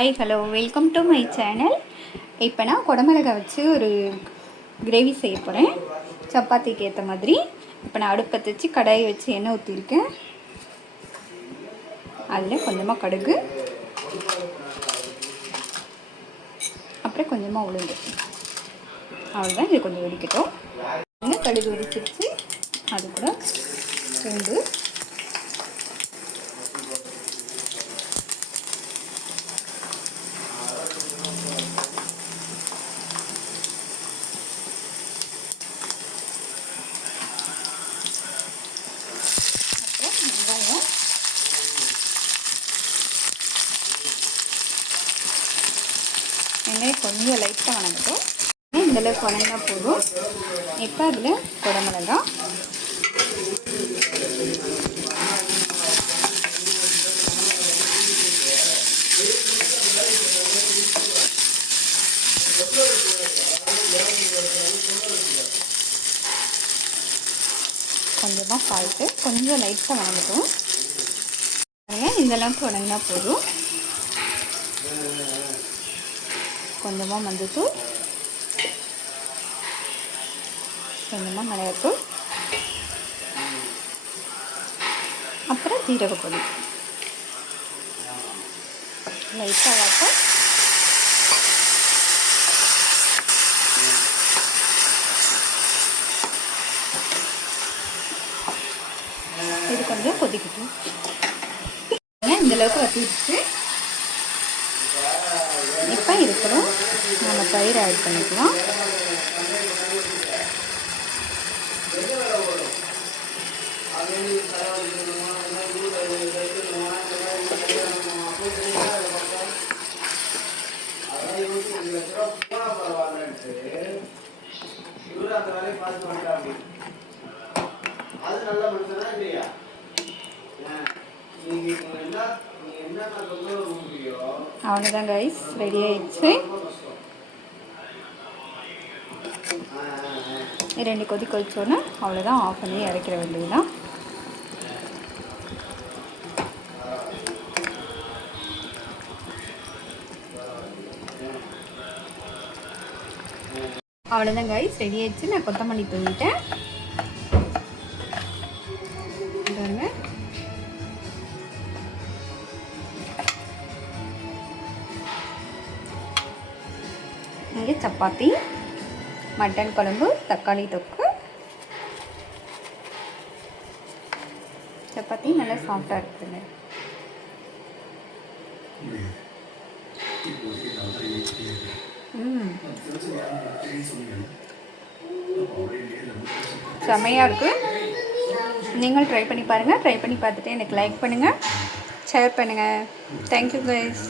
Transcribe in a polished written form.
Hi hello welcome to my channel. இப்போ நான் குடமிளகாய் வச்சு ஒரு கிரேவி செய்ய போகிறேன், சப்பாத்திக்கு ஏற்ற மாதிரி. இப்போ நான் அடுப்பை வச்சு கடாயை வச்சு எண்ணெய் ஊற்றிருக்கேன். அதில் கொஞ்சமாக கடுகு, அப்புறம் கொஞ்சமாக உளுந்து. அவ்வளோதான், இது கொஞ்சம் வெடிக்கட்டும். கடுகு வெடிச்சிருச்சு. அது கூட பூண்டு, வெங்காயம், வெங்காயம் கொஞ்சம் லைட்டாக வணங்கட்டும். இந்தளவுக்கு வணங்கினா போதும். இப்போ அதில் குடமிளகாய், கொஞ்சமாக சால்ட்டு, கொஞ்சம் லைட்டாக வணங்கட்டும். இந்தளவுக்கு வணங்கினா போதும். கொஞ்சமாக மஞ்சள்தூள், கொஞ்சமாக மிளகாத்தூள், அப்புறம் ஜீரகப்பொடி லைட்டாக வாட்ட. இது கொஞ்சம் கொதிக்கட்டும். இந்தளவுக்கு வத்திடுச்சு. இப்போ இருக்கணும், நம்ம தயிர் ஆட் பண்ணிக்கலாம். அவ்வளோதான் கைஸ், ரெடி ஆயிடுச்சு. 2 கொதி கொதிச்சோன்னே அவ்வளோதான், ஆஃப் பண்ணி இறக்கிற வேண்டியதுதான். அவ்வளோதான் கைஸ், ரெடி ஆயிடுச்சு. நான் கொத்தமல்லி தூங்கிட்டேன். இங்கே சப்பாத்தி, மட்டன் குழம்பு, தக்காளி தொக்கு. சப்பாத்தி நல்லா சாஃப்டாக இருக்குதுங்க. செமையாக இருக்குது. நீங்கள் ட்ரை பண்ணி பாருங்கள். ட்ரை பண்ணி பார்த்துட்டு எனக்கு லைக் பண்ணுங்கள், ஷேர் பண்ணுங்கள். Thank you guys.